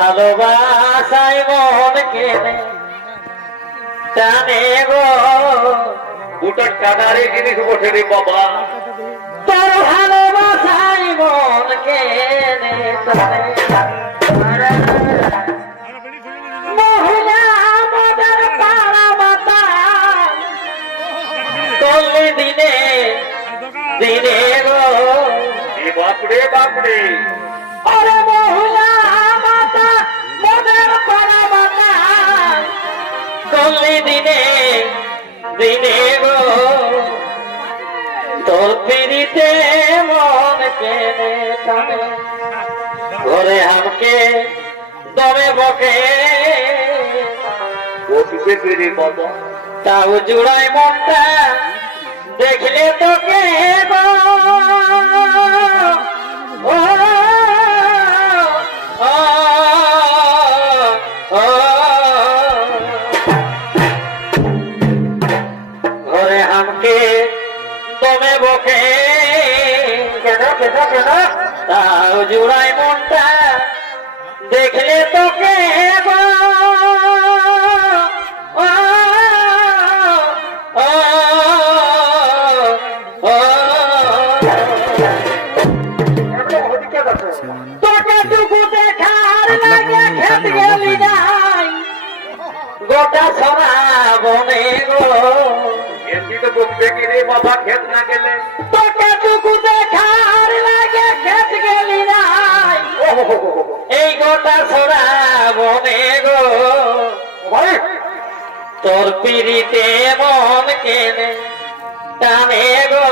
ভালোবাসায় মন কেনে। টানে গো, দুটো টানারে জিনিস বসে রে বাবা। তোর ভালোবাসায় মন কেনে মহিলা আমাদের পাড়া মাতা চললে দিনে দিনে গো। বাপরে বাপরে। দিনে দিনে গো। তোর পিড়িতে মন কেনে টানে ঘরে আমাকে দমে বকে। বসবে রে বাবা তাও জুড়াই মনটা দেখলে তোকে দমে বকে তাও জুড়াই মনটা দেখলে তোকে। তোকে টুকু দেখার লাগে খেত গেলি নাই। গোটা ছড়া বনে গো। বসবে কি রে বাবা খেত না গেলে। তোকে টুকু দেখার লাগে খেত গেলি নাই। এই গোটা ছড়া বনে গো। তোর পিড়িতে মন কেনে টানে গো।